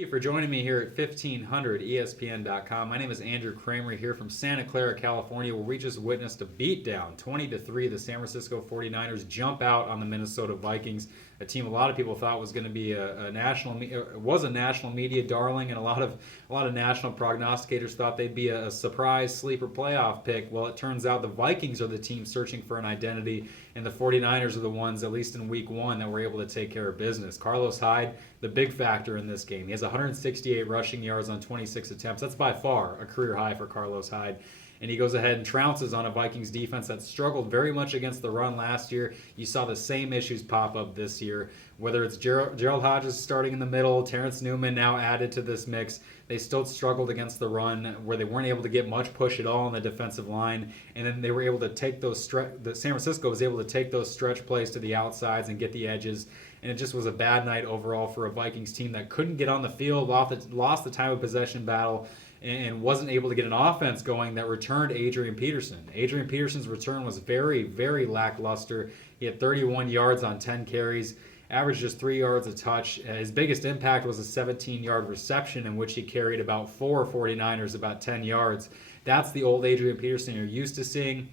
Thank you for joining me here at 1500ESPN.com. My name is Andrew Kramer here from Santa Clara, California, where we just witnessed a beatdown 20-3. The San Francisco 49ers jump out on the Minnesota Vikings, a team a lot of people thought was going to be a national media darling, and a lot of national prognosticators thought they'd be a surprise sleeper playoff pick. Well, it turns out the Vikings are the team searching for an identity, and the 49ers are the ones, at least in week one, that were able to take care of business. Carlos Hyde, the big factor in this game. He has 168 rushing yards on 26 attempts. That's by far a career high for Carlos Hyde. And he goes ahead and trounces on a Vikings defense that struggled very much against the run last year. You saw the same issues pop up this year. Whether it's Gerald Hodges starting in the middle, Terrence Newman now added to this mix, they still struggled against the run, where they weren't able to get much push at all on the defensive line. And then they were able to take those San Francisco was able to take those stretch plays to the outsides and get the edges. And it just was a bad night overall for a Vikings team that couldn't get on the field, lost the time of possession battle, and wasn't able to get an offense going that returned Adrian Peterson. Adrian Peterson's return was very, very lackluster. He had 31 yards on 10 carries, averaged just 3 yards a touch. His biggest impact was a 17-yard reception in which he carried about 49ers about 10 yards. That's the old Adrian Peterson you're used to seeing.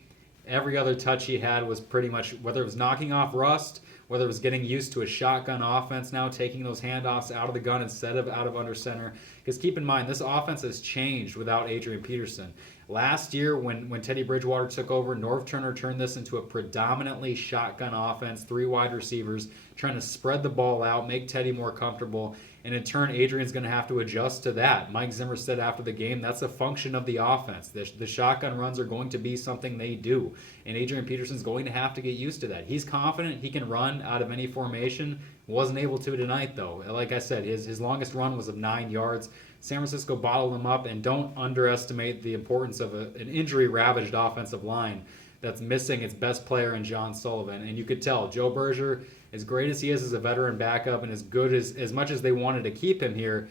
Every other touch he had was pretty much, whether it was knocking off rust, whether it was getting used to a shotgun offense now, taking those handoffs out of the gun instead of out of under center. Because keep in mind, this offense has changed without Adrian Peterson. Last year, when Teddy Bridgewater took over, Norv Turner turned this into a predominantly shotgun offense, 3 wide receivers, trying to spread the ball out, make Teddy more comfortable. And in turn, Adrian's going to have to adjust to that. Mike Zimmer said after the game, that's a function of the offense. The shotgun runs are going to be something they do. And Adrian Peterson's going to have to get used to that. He's confident he can run out of any formation. Wasn't able to tonight, though. Like I said, his longest run was of 9 yards. San Francisco bottled him up, and don't underestimate the importance of an injury-ravaged offensive line that's missing its best player in John Sullivan. And you could tell Joe Berger, as great as he is as a veteran backup and as much as they wanted to keep him here,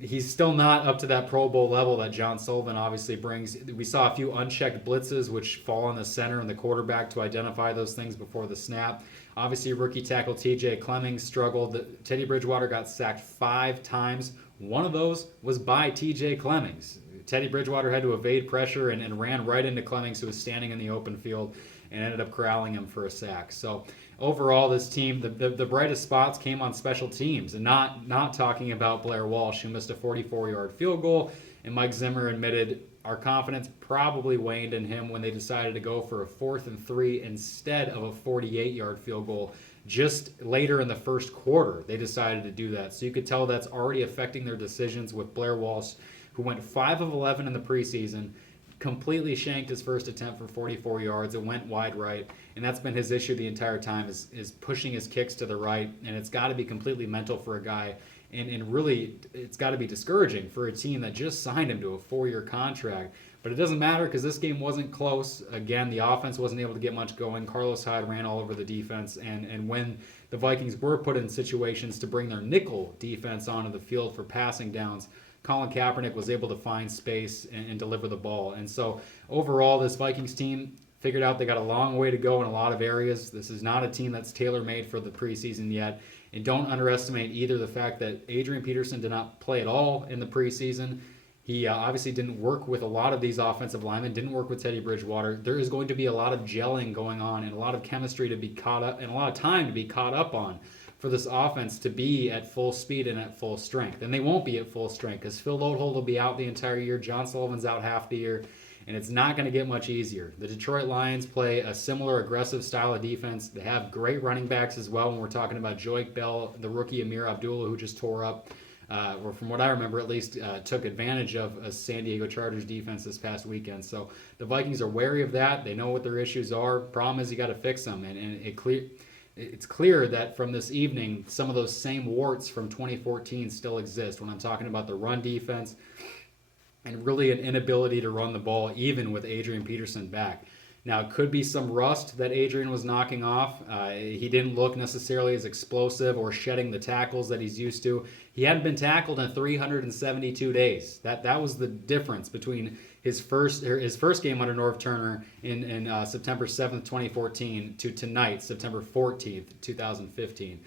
he's still not up to that Pro Bowl level that John Sullivan obviously brings. We saw a few unchecked blitzes which fall on the center and the quarterback to identify those things before the snap. Obviously, rookie tackle TJ Clemmings struggled. Teddy Bridgewater got sacked 5 times. One of those was by TJ Clemmings. Teddy Bridgewater had to evade pressure and ran right into Clemmings, who was standing in the open field, and ended up corralling him for a sack. So overall, this team, the brightest spots came on special teams, and not talking about Blair Walsh, who missed a 44-yard field goal, and Mike Zimmer admitted our confidence probably waned in him when they decided to go for a 4th and 3 instead of a 48-yard field goal. Just later in the first quarter, they decided to do that. So you could tell that's already affecting their decisions with Blair Walsh, who went 5 of 11 in the preseason, completely shanked his first attempt for 44 yards. It went wide right, and that's been his issue the entire time, is pushing his kicks to the right, and it's got to be completely mental for a guy, and really it's got to be discouraging for a team that just signed him to a 4-year contract. But it doesn't matter because this game wasn't close. Again, the offense wasn't able to get much going. Carlos Hyde ran all over the defense, and when the Vikings were put in situations to bring their nickel defense onto the field for passing downs, Colin Kaepernick was able to find space and deliver the ball. And so overall, this Vikings team figured out they got a long way to go in a lot of areas. This is not a team that's tailor-made for the preseason yet. And don't underestimate either the fact that Adrian Peterson did not play at all in the preseason. He obviously didn't work with a lot of these offensive linemen, didn't work with Teddy Bridgewater. There is going to be a lot of gelling going on and a lot of chemistry to be caught up and a lot of time to be caught up on for this offense to be at full speed and at full strength. And they won't be at full strength because Phil Lodehold will be out the entire year. John Sullivan's out half the year. And it's not going to get much easier. The Detroit Lions play a similar aggressive style of defense. They have great running backs as well when we're talking about Joique Bell, the rookie Amir Abdullah, who just tore up, or from what I remember at least, took advantage of a San Diego Chargers defense this past weekend. So the Vikings are wary of that. They know what their issues are. Problem is you got to fix them. And it's clear that from this evening, some of those same warts from 2014 still exist when I'm talking about the run defense and really an inability to run the ball even with Adrian Peterson back. Now, it could be some rust that Adrian was knocking off. He didn't look necessarily as explosive or shedding the tackles that he's used to. He hadn't been tackled in 372 days. That was the difference between his first game under Norv Turner in September 7th, 2014 to tonight, September 14th, 2015.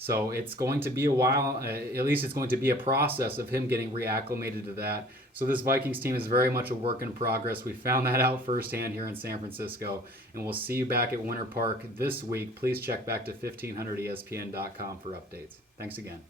So it's going to be a while, at least it's going to be a process of him getting reacclimated to that. So this Vikings team is very much a work in progress. We found that out firsthand here in San Francisco, and we'll see you back at Winter Park this week. Please check back to 1500ESPN.com for updates. Thanks again.